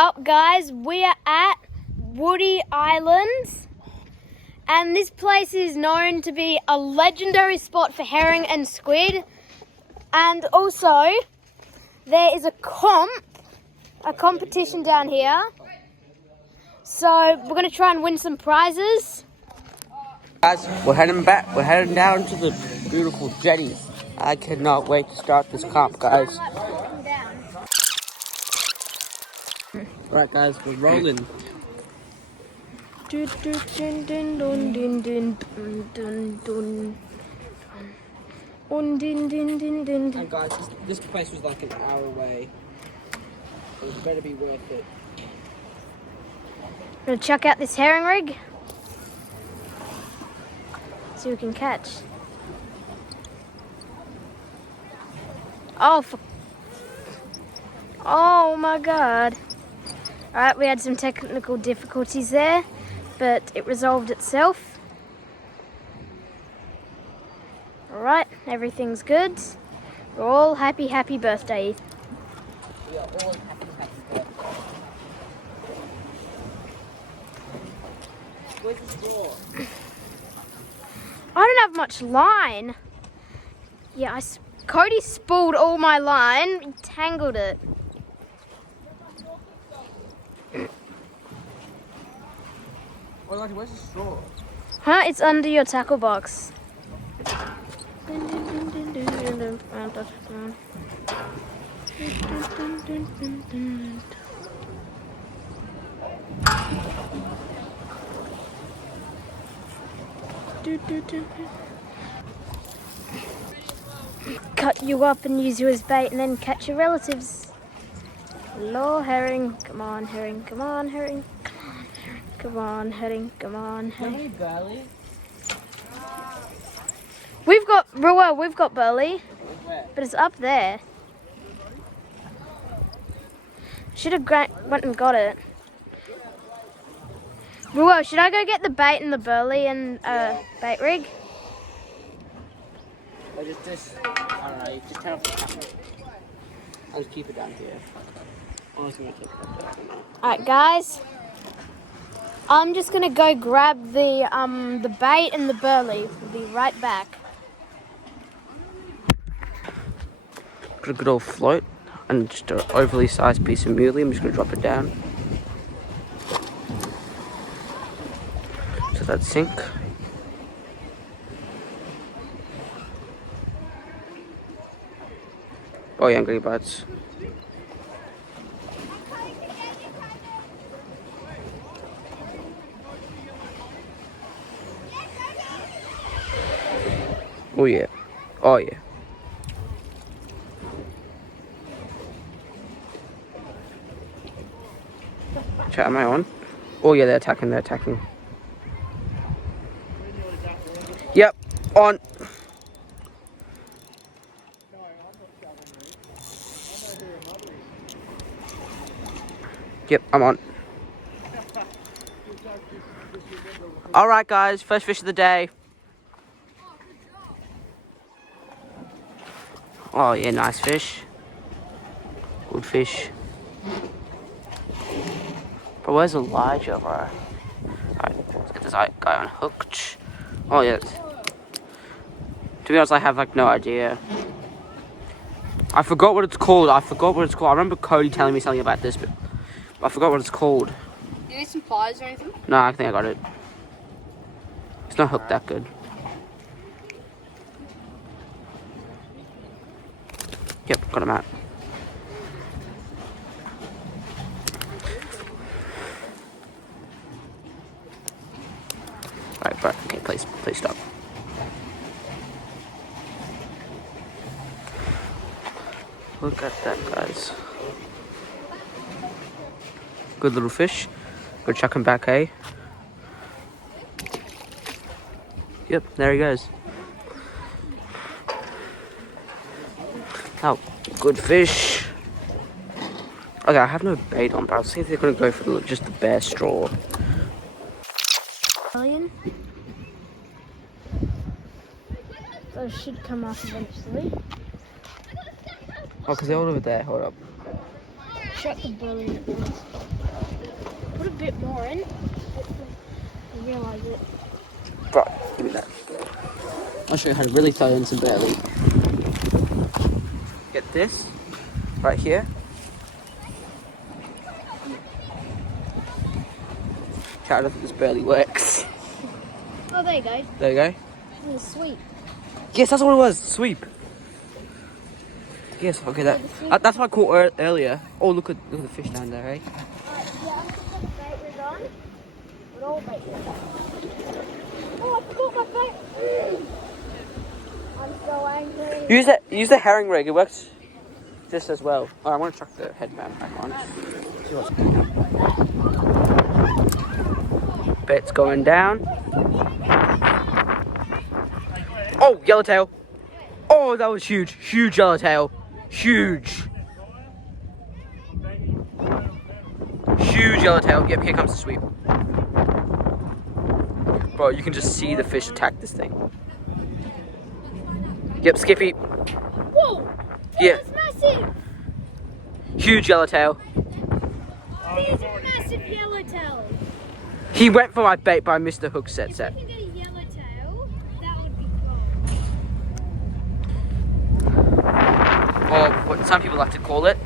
up, guys? We are at Woody Islands, and this place is known to be a legendary spot for herring and squid. And also, there is a competition down here. So we're going to try and win some prizes. Guys, we're heading back. We're heading down to the beautiful jetty. I cannot wait to start this comp, guys. Alright, guys, we're rolling. And guys, this place was like an hour away. It better be worth it. We're going to check out this herring rig. See what we can catch. Oh my god. Alright, we had some technical difficulties there, but it resolved itself. Alright, everything's good. We're all happy birthday. We are all happy birthday. Where's the straw? I don't have much line. Yeah, Cody spooled all my line, he tangled it. Where's the straw? Huh? It's under your tackle box. Cut you up and use you as bait and then catch your relatives. Hello, herring. Come on, herring. Come on, herring. Come on, herring. Come on, herring. Burley? We've got burley, but it's up there. Should have went and got it. Ruo, should I go get the bait and the burley and bait rig? Or just I don't know, you just turn off the camera. I'll just keep it down here. Alright, guys. I'm just gonna go grab the bait and the burley. We'll be right back. Got a good old float and just an overly sized piece of muley. I'm just gonna drop it down. So that sink. Oh yeah, angry bites. Oh yeah. Oh yeah. Chat, am I on? Oh yeah, they're attacking. Yep, on. Yep, I'm on. Alright guys, first fish of the day. Oh yeah, nice fish. Good fish. But where's Elijah, bro? Alright, let's get this guy unhooked. Oh yeah. To be honest, I have like no idea. I forgot what it's called. I remember Cody telling me something about this, but I forgot what it's called. Do you need some pliers or anything? No, I think I got it. It's not hooked that good. Yep, got him out. Alright, bro. Okay, please stop. Look at that, guys. Good little fish. Go chuck him back, hey? Yep, there he goes. Oh, good fish. Okay, I have no bait on, but I'll see if they're going to go for just the bare straw. Those should come off eventually. Oh, because they're all over there. Hold up. Shut the belly at once. put a bit more in. I realise it. Right, give me that. I'll show you how to really throw in some burley. Get this right here. I don't think this barely works. Oh, there you go. There you go. Oh, sweet. Yes, that's what it was. Sweep. Yes, okay, that's what I caught earlier. Oh, look at the fish down there, eh? Yeah, I'm just put the bait rig on. But all bait rig. Oh, I forgot my bait. I'm so angry. Use the herring rig. It works just as well. Oh, I want to chuck the headband back on. See what's going on. Bait's going down. Oh, yellowtail. Oh, that was huge. Huge yellowtail. Huge. Huge yellowtail. Yep, here comes the sweep. Bro, you can just see the fish attack this thing. Yep, Skippy. Whoa! Yeah. That's massive! Huge yellowtail. He's a massive yellowtail. He went for my bait, but I missed the hook set. If we can get a yellowtail, that would be cool. Or what some people like to call it,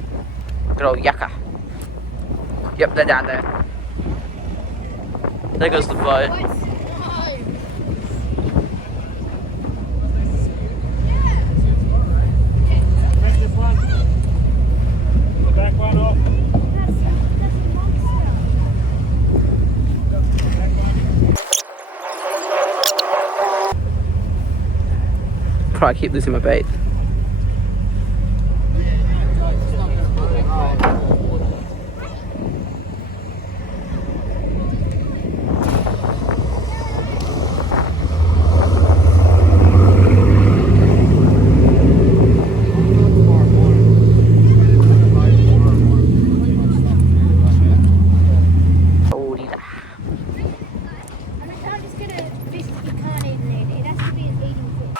good old yakka. Yep, they're down there. There goes the boat. Take this one. The back one off. Probably keep losing my bait. I'm just gonna fish that you can't even eat. It has to be an eating fish.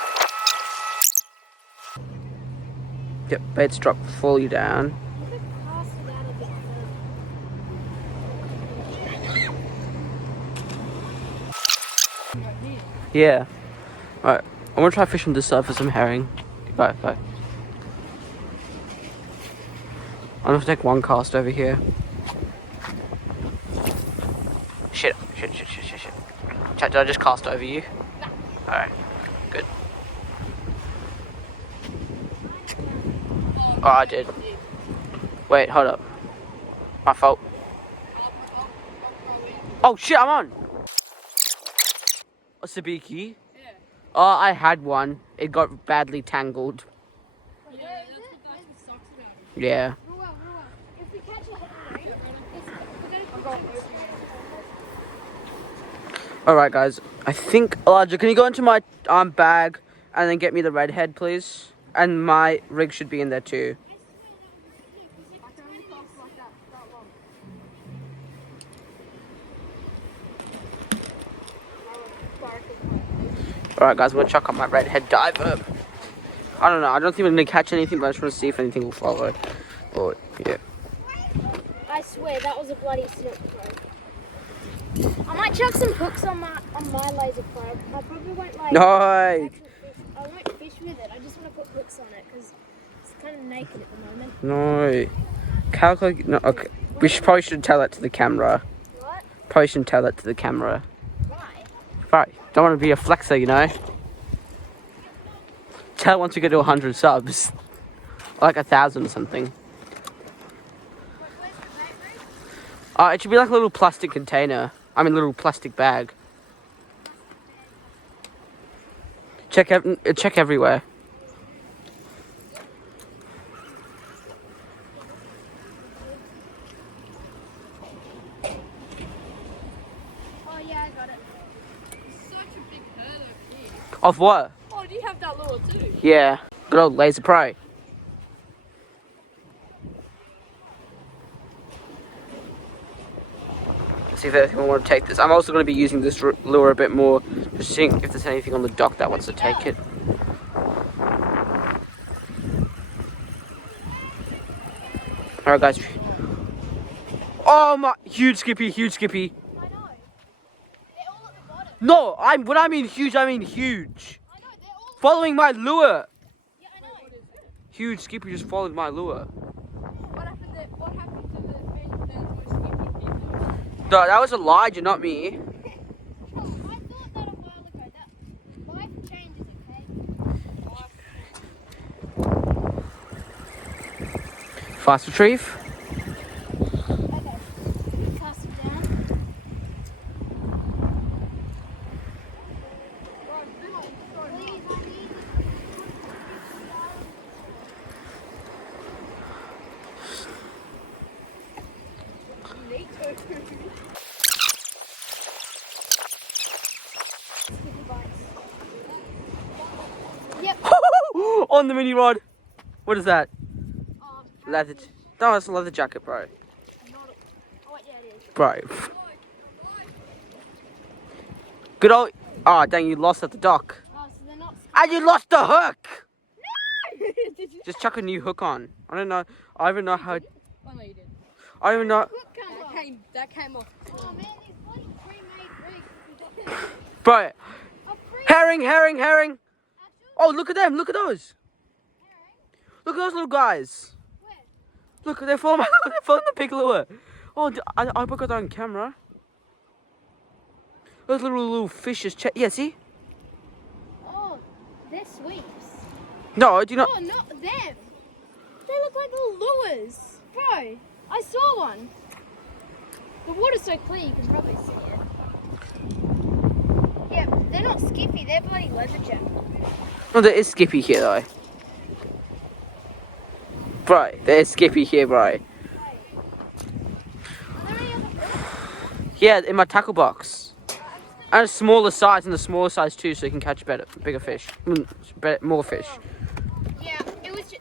Yep, bait's dropped fully down. You could cast it out a bit further. Yeah. Alright, I'm gonna try fishing this side for some herring. Go. I'm gonna take one cast over here. Shit. Chat, did I just cast over you? No. Alright, good. Oh, I did. Wait, hold up. My fault. Oh shit, I'm on! A sabiki? Yeah. Oh, I had one. It got badly tangled. Yeah, that's what sucks about it. Yeah. If we catch a herring, Alright guys, I think, Elijah, can you go into my bag and then get me the redhead, please? And my rig should be in there too. I can only cast like that long. Alright guys, I'm gonna chuck on my redhead diver. I don't know, I don't think we're gonna catch anything, but I just want to see if anything will follow. Or, yeah. I swear that was a bloody silk probe. I might chuck some hooks on my laser probe. I probably won't like. No! actual fish. I won't fish with it. I just want to put hooks on it because it's kind of naked at the moment. No. Calculate. No, okay. We probably should tell that to the camera. What? Probably shouldn't tell that to the camera. Why? Right. Don't want to be a flexer, you know? Tell once we get to 100 subs. Like 1,000 or something. It should be like a little plastic container. I mean, little plastic bag. Check everywhere. Oh yeah, I got it. Such a big herd over here. Of what? Oh, do you have that lure too? Yeah. Good old Laser Pro. See if anyone want to take this. I'm also going to be using this lure a bit more, just seeing if there's anything on the dock that wants to take it. Alright guys. Oh, Oh my, huge Skippy, huge Skippy. I know. They're all at the bottom. No, when I mean huge, I mean huge. I know, they're all. Following my lure. Yeah, I know. Huge Skippy just followed my lure. What happened to the main skippy? No, that was Elijah, not me. Oh, I thought that a while ago. That life changes, okay? Fast retrieve. Okay. Cast it down. Please, I need Yep. On the mini rod. What is that? Um, Leather. No, it's a leather jacket, bro. oh, yeah, it is. Bro. Good old. Oh, dang, you lost at the dock. Oh, so they're not. And you lost the hook! Did you? Just chuck a new hook on. I don't know. I don't even know how. Oh no, you did. I don't even know. Hook comes off. That came off. Oh man, these bloody pre-made rigs. Bro. A free Herring, herring, herring. actual Oh, look at them. Look at those. herring? Look at those little guys. Where? Look, they're following, they're following the big lure. Oh, I got that on camera. Those little fishes. Yeah, see? Oh, they're sweeps. No, do you not? Oh, not them. They look like little lures. Bro, I saw one. The water's so clear you can probably see it. Yeah, they're not skippy, they're bloody leather jacket. Oh, there is Skippy here, though. Bro, there is Skippy here, bro. Are there any other fish? Yeah, in my tackle box. And a smaller size, and the smaller size too, so you can catch bigger fish. More fish. Yeah, it was just,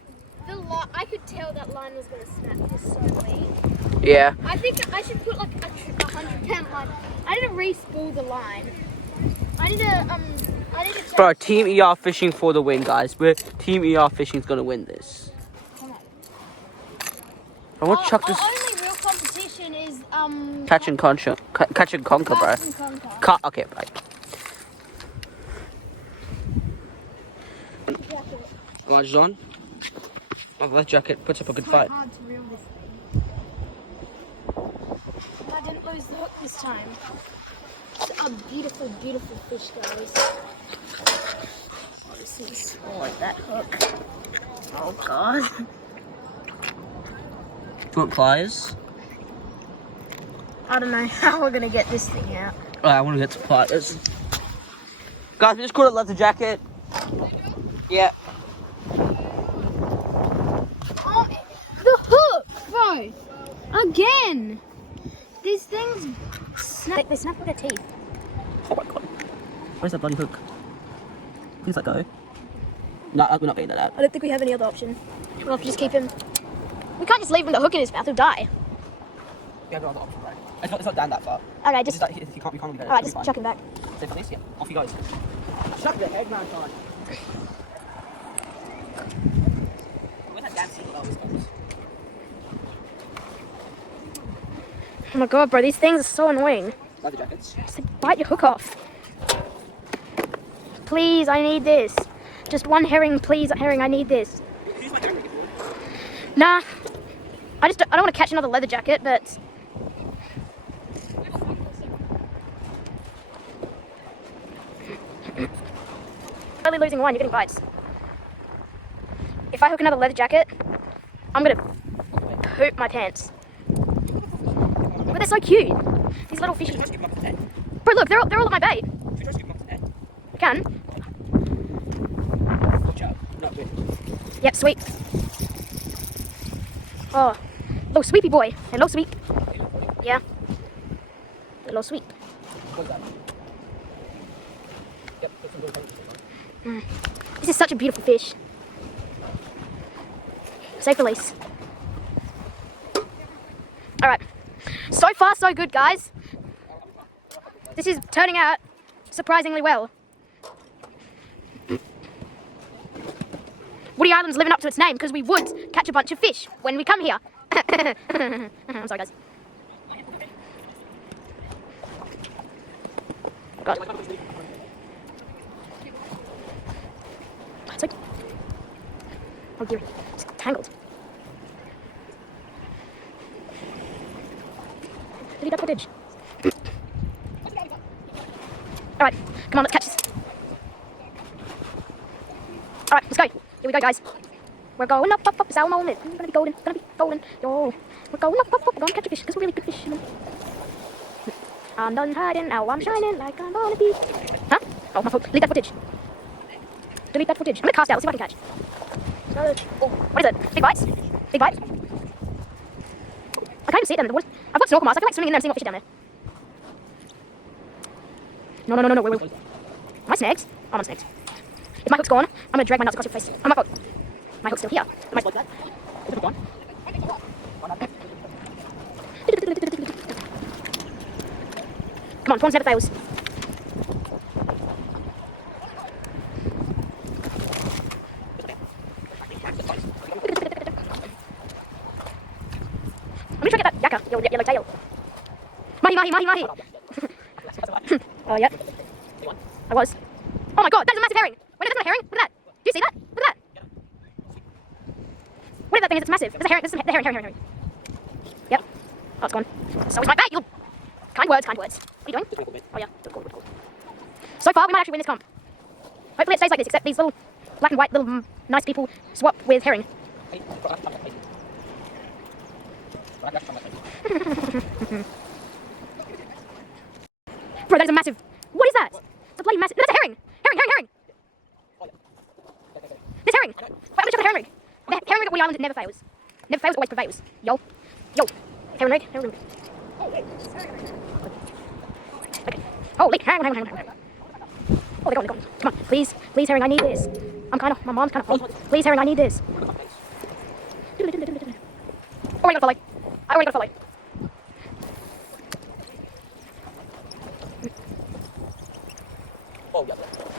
I could tell that line was going to snap just so weak. Yeah. I think I should put like a 100-pound line. I need to re-spool the line. I need to check. Bro, Team ER Fishing for the win, guys. Team ER Fishing's gonna win this. Come on. I want to chuck this. Our only real competition is Catch and conquer, bro. Catch and conquer. Okay, bye. Gorge's on. Oh, that jacket puts up a good fight. Hard to reel this thing. I didn't lose the hook this time. It's a beautiful, beautiful fish, guys. Oh, this is like that hook. Oh god. Do you want pliers? I don't know how we're gonna get this thing out. Oh, I want to get some pliers. Guys, we just caught a leather jacket. Yeah. Oh, the hook, bro! Again! These things snap. They snap with their teeth. Oh my god. Where's that bloody hook? Please let go. No, we're not getting that out. I don't think we have any other option. We'll have to just keep him. We can't just leave him with the hook in his mouth, he'll die. We have no other option, right? It's not down that far. Okay, It's just. just that you can't get it. Alright, just chuck him back. Save for this, yeah. Off he goes. Chuck the egg man on. Where's that damn seagull always goes? Oh my god, bro, these things are so annoying. Leather jackets. Just like, bite your hook off. Please, I need this. Just one herring, please, herring, I need this. Who's my herring if you would? Nah. I don't want to catch another leather jacket, but. Only losing one, you're getting bites. If I hook another leather jacket, I'm gonna poop my pants. But they're so cute. These little fishy. Just give them up to 10. Bro, look, they're all at my bait. Just give them up to 10. I can. Good job. Not good. Yep, sweet. Oh, little sweepy boy. Hello, sweep. Yeah. Hello, sweep. What's that? Yep, put some good punches on. This is such a beautiful fish. Safe release. All right. So far, so good, guys. This is turning out surprisingly well. Woody Island's living up to its name because we would catch a bunch of fish when we come here. I'm sorry, guys. God. It's like... Oh dear. It's tangled. Delete that footage. Alright, come on, let's catch this. Alright, let's go. Here we go, guys. We're going up, it's our moment. It's gonna be golden, Yo, we're going up, we're gonna catch a fish, because we're really good fishermen. I'm done hiding, now I'm shining like I'm gonna be. Huh? Oh, my fault. Delete that footage. Delete that footage. I'm gonna cast out, see what I can catch. Oh, what is it? Big bites? Big bites? I can't even see it down in the water. I've got snorkel masks. I feel like swimming in there and seeing what fish are down there. No, wait. Am I snags? Oh, I'm on snags. If my hook's gone, I'm gonna drag my nuts across your face. Oh my god. My hook's still here. Am I like that? Is it gone? Come on, prawns never fails. I'm gonna try to get that yakka, yellow tail. Mahi. Oh, yeah. I was. Oh my god, that's a massive herring. Wait, that's not a herring. Look at that. Do you see that? Look at that. Whatever that thing is, it's massive. There's a herring. There's a herring. Yep. Oh, it's gone. So is my bait. Kind words. What are you doing? Oh, yeah. Cool. So far, we might actually win this comp. Hopefully it stays like this, except these little black and white little nice people swap with herring. Bro, that is a massive... What is that? It's a bloody massive... That's a herring! Herring! There's herring! Wait, I'm gonna check the herring rig. The herring rig at Woody Island never fails. Never fails, always prevails. Yo. Herring rig. Okay. Holy, hang on. Oh, they're gone. Come on, please, herring, I need this. My mom's kind of full. Please, herring, I need this. Oh, I already got to follow.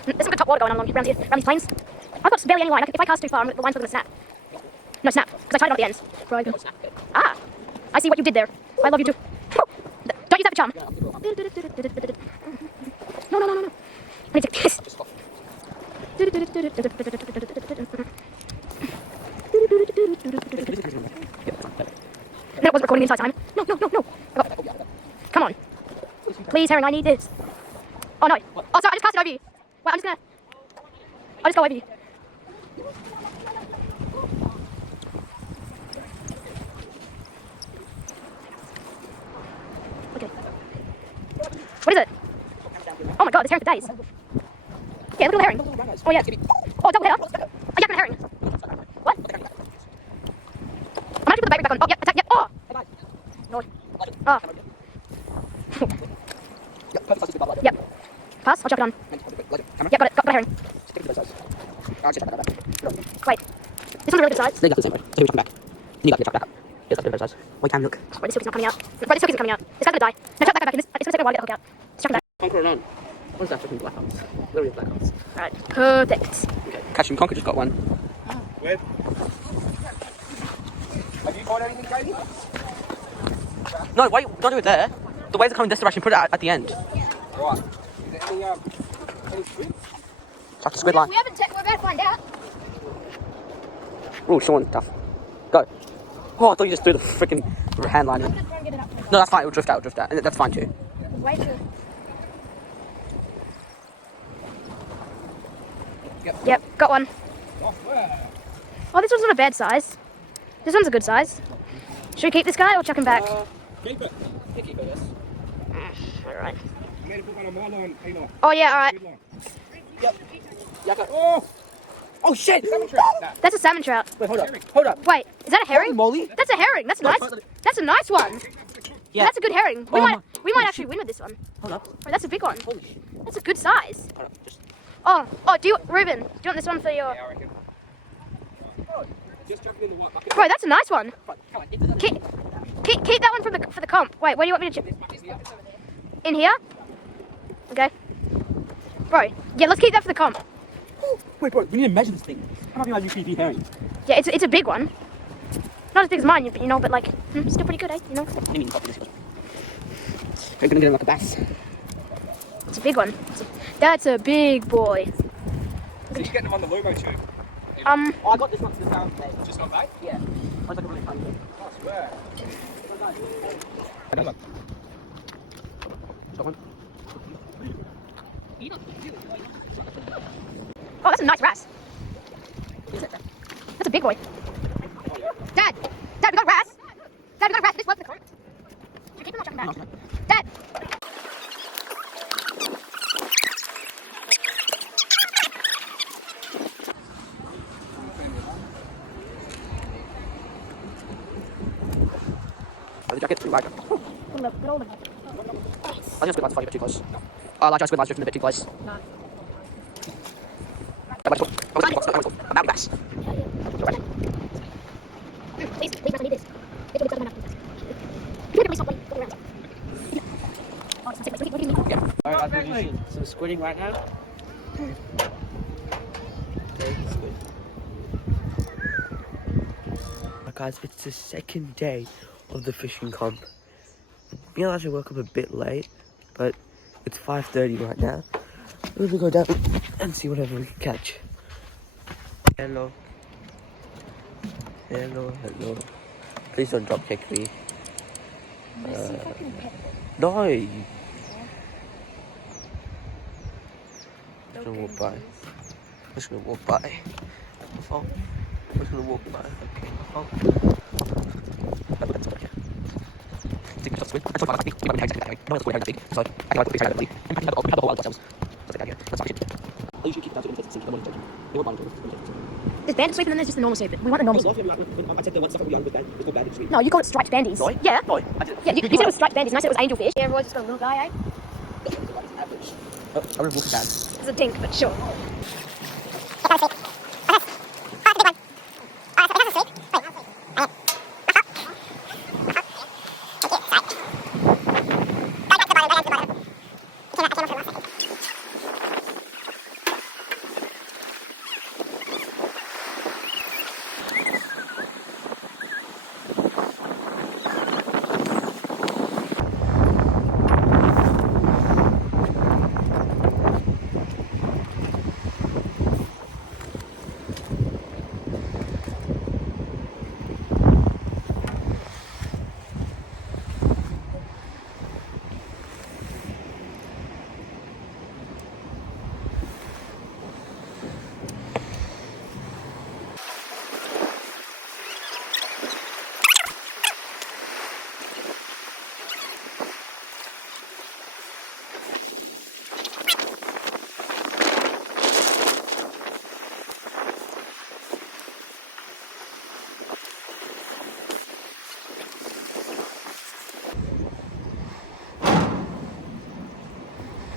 There's some good top water going on around here, around these plains. I've got barely any line. If I cast too far, the line's not going to snap. No, snap, because I tried it at the ends. Right. Ah, I see what you did there. I love you too. Don't use that for charm. No. I need to take this. No, it wasn't recording the entire time. No. Come on. Please, herring, I need this. Oh, no. Oh, sorry, I just cast it over you. Wait, I'll just go over you. Okay. What is it? Oh my god, there's herring for days. Yeah, look at the herring. Oh yeah. Oh, double header. A yak and a herring. What? I'm actually put the bait back on. Oh, yeah, attack, yeah. Oh! No. Oh. Yep. Pass, I'll chuck it on. Yep, got a herring. Wait. This one's a really good size. They're exactly the same way. So he was back. And you got to chuck back up. Here's that bit of size. Wait, Cam, look. Wait, this hook isn't coming out. Right, this hook isn't coming out. This guy's gonna die. No, chuck that guy back in. It's gonna take a while to get the hook out. Let's chuck it back. Conquer it on. What is that freaking black hearts? Literally black hearts. Alright, perfect. Okay. Catch him, Conquer just got one. Where? Have you caught anything, Katie? No, wait, don't do it there. The waves are coming this direction, put it at the end. Right. Is there any squid? Chuck the squid line. We haven't checked, we're about to find out. Oh, Sean, tough. Go. Oh, I thought you just threw the freaking hand line in. I'm gonna try and get it up. No, that's fine, it'll drift out. And that's fine too. Wait till... Yep, got one. Oh, this one's not a bad size. This one's a good size. Should we keep this guy or chuck him back? Keep it. You keep it, yes. Alright. You need to put one on my line, Enoch. Oh yeah, alright. Yep. Oh! Oh shit! Salmon trout. That's a salmon trout. Wait, hold up. Wait, is that a herring? Holy moly. That's a herring. That's nice. That's a nice one. Yeah. That's a good herring. We Oh might actually win with this one. Hold up. Oh, that's a big one. Holy shit. That's a good size. Hold up. Just... Oh, Ruben, do you want this one for your... Yeah, I reckon. Just jump in the white bucket. Bro, that's a nice one. Come on, into the... Keep that one for the comp. Wait, where do you want me to chip? In here? Okay. Bro, yeah, let's keep that for the comp. Wait, bro, we need to measure this thing. How much you UPV herring? Yeah, it's a big one. Not as big as mine, you know, but like, still pretty good, eh? You know? I mean, copy this one. We're gonna get him like a bass. It's a big one. That's a big boy. So you get them on the Lumo tube. Oh, I got this one to the sound plate. Just got back? Yeah. I was like a really fun thing. I swear. Another one. Got one. Oh, that's a nice wrasse. That's a big boy. Dad! Dad, we got a wrasse! Dad, we got a wrasse. This works the coat. Should we keep him or chuck him back? Dad! The jacket, too light. I just squid lights a bit too close. I like our squid lights drifting a bit too close. No. A mountain bass. Please, I need this. This will be enough. Please stop waiting around. Oh, it's what do you mean? Yeah. Alright, I'm doing some squidding right now. Guys, it's the second day of the fishing comp. You know, I should woke up a bit late, but it's 5:30 right now. We're gonna go down and see whatever we can catch. Hello. Hello, hello. Please don't drop kick me. No. I'm just gonna walk by. I'm just gonna walk by. Oh. I'm just gonna walk by. Okay. Oh. Take me to the squid. I told my big. No one's squid big. So I can like the big side of the league. And have the whole lot of ourselves. That's like that. That's fine. I usually keep it down to the sink. They won't mind it. There's banded sweep and then there's just the normal sweep. We want the normal sweep. I said the one stuff that we with band. It's called banded sweep. No, you call it striped bandies. No? Yeah. No, I did. Yeah, you said it was striped bandies and I said it was angelfish. Yeah, everyone's just got a little guy, eh? Average. I'm gonna walk it down. It's a dink, but sure.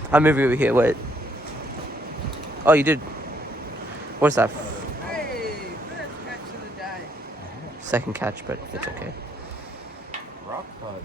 I'm moving over here, wait. Oh, you did. What's that? Hey, first catch of the day. Second catch, but it's okay. Rock cod.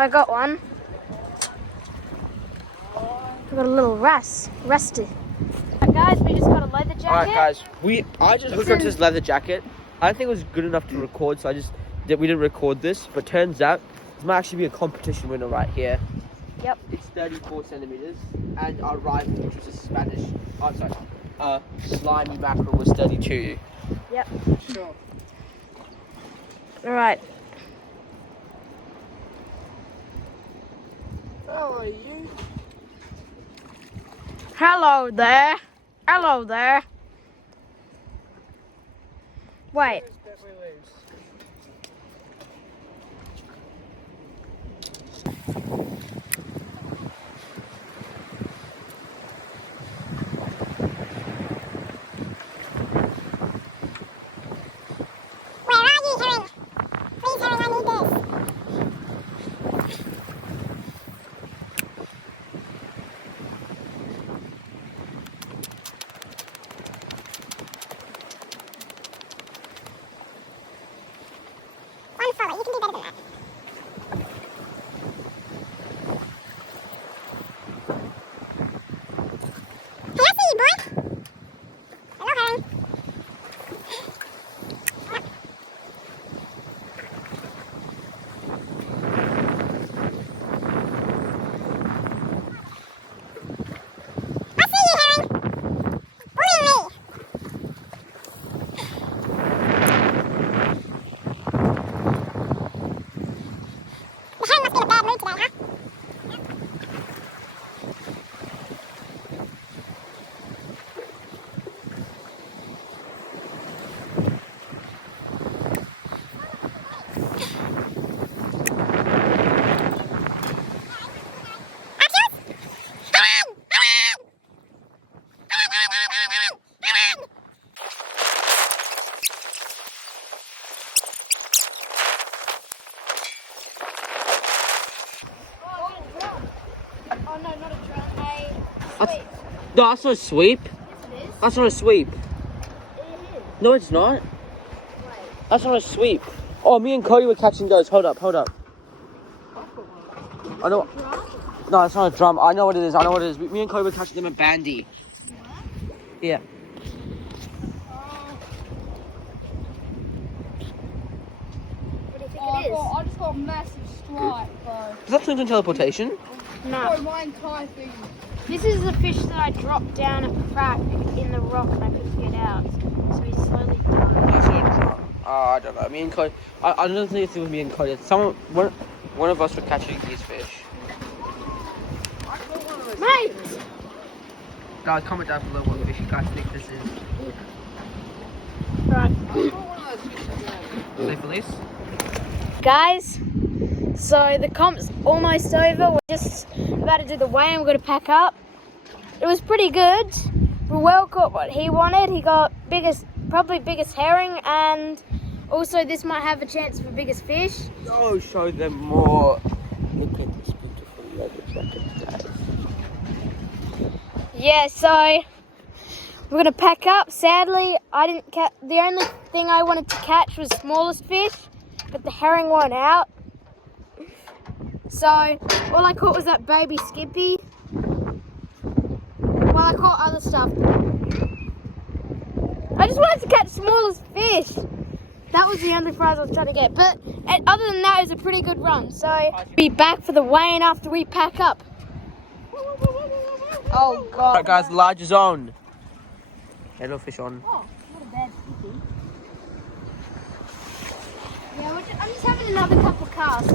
I got one. I got a little rusty. Right, guys, we just got a leather jacket. Alright guys, I just hooked onto this leather jacket. I didn't think it was good enough to record, so we didn't record this. But turns out this might actually be a competition winner right here. Yep. It's 34 centimeters, and our rival, which was a Spanish, slimy mackerel, was 32. Yep. Sure. All right. How are you? Hello there. Hello there. Wait. Oh no, not a drum. No, that's not a sweep. Yes, it is. That's not a sweep. It is. No, it's not. Wait. That's not a sweep. Oh, me and Cody were catching those. Hold up. I know. No, it's not a drum. I know what it is. Me and Cody were catching them at Bandy. Yeah. What do you think Oh, it is? I just got a massive strike, bro. Is that Twin teleportation? No. Bro, my entire thing. This is the fish that I dropped down a crack in the rock and I couldn't get out. So he slowly died. That's not a drum. I don't know. Me and Cody. I don't think it was me and Cody. One of us were catching these fish. Mate! Guys, comment down below what fish you guys think this is. Right. Say Felice? Guys, so the comp's almost over. We're just about to do the weigh and we're going to pack up. It was pretty good. We well caught what he wanted. He got probably biggest herring, and also this might have a chance for biggest fish. Oh, show them more. Look at this beautiful leather jacket, guys. Yeah, so we're going to pack up. Sadly, I didn't catch. The only thing I wanted to catch was smallest fish, but the herring went out. So all I caught was that baby skippy. Well, I caught other stuff. I just wanted to catch smallest fish. That was the only prize I was trying to get. But other than that, it was a pretty good run. So be back for the weigh-in after we pack up. Oh God! Alright, guys, the larger zone. Hello, fish on. Oh, not a bad skippy. Yeah, I'm just having another couple casts.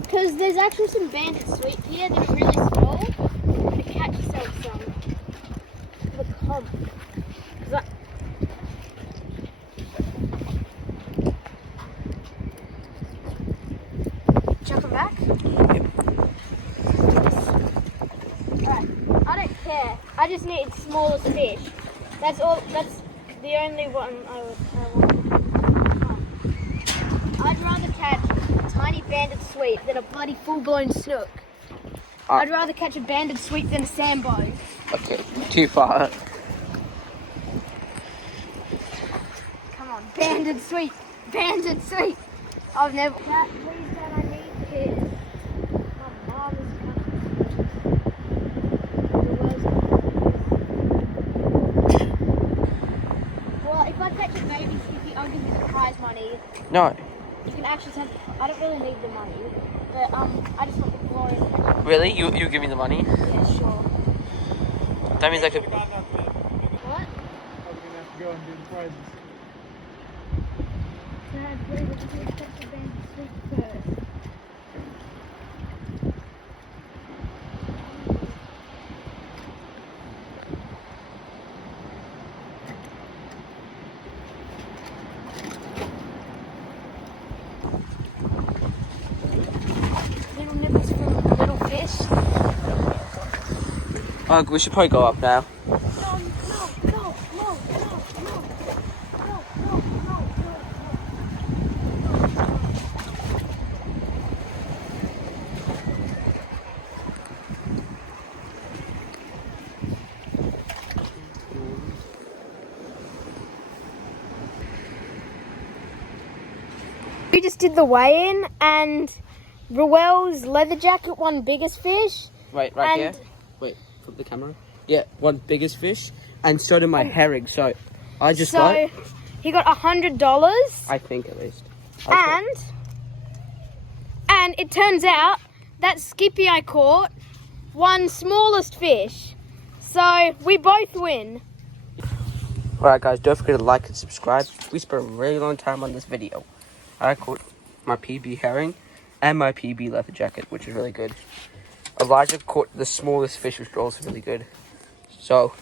Because there's actually some banded sweet here that are really small. To catch yourself some. For the comp. Chuck them back? Yep. Alright, I don't care. I just need smallest fish. That's all. That's the only one I want. I'd rather catch a tiny banded sweep than a bloody full-blown snook. I'd rather catch a banded sweep than a sambo. Okay, too far. Come on, banded sweep, banded sweep. I've never. That please, Dad, I need kids. me. No. You can actually send. I don't really need the money, but I just want the glory. Really? You give me the money? Yeah, sure. That means I could. What? I'm gonna have to go and do the prizes. Dad, wait, let me take the band first. Little nibbles from little fish. Oh, we should probably go up now. No. We just did the weigh-in, and Ruel's leather jacket won biggest fish. Right And- here. Wait, flip the camera. Yeah, one biggest fish, and so did my herring. So, I just got. He got $100, I think at least. and it turns out that Skippy I caught won smallest fish. So we both win. Alright, guys, don't forget to like and subscribe. We spent a really long time on this video. I caught my PB herring and my PB leather jacket, which is really good. Elijah caught the smallest fish, which was also really good. So,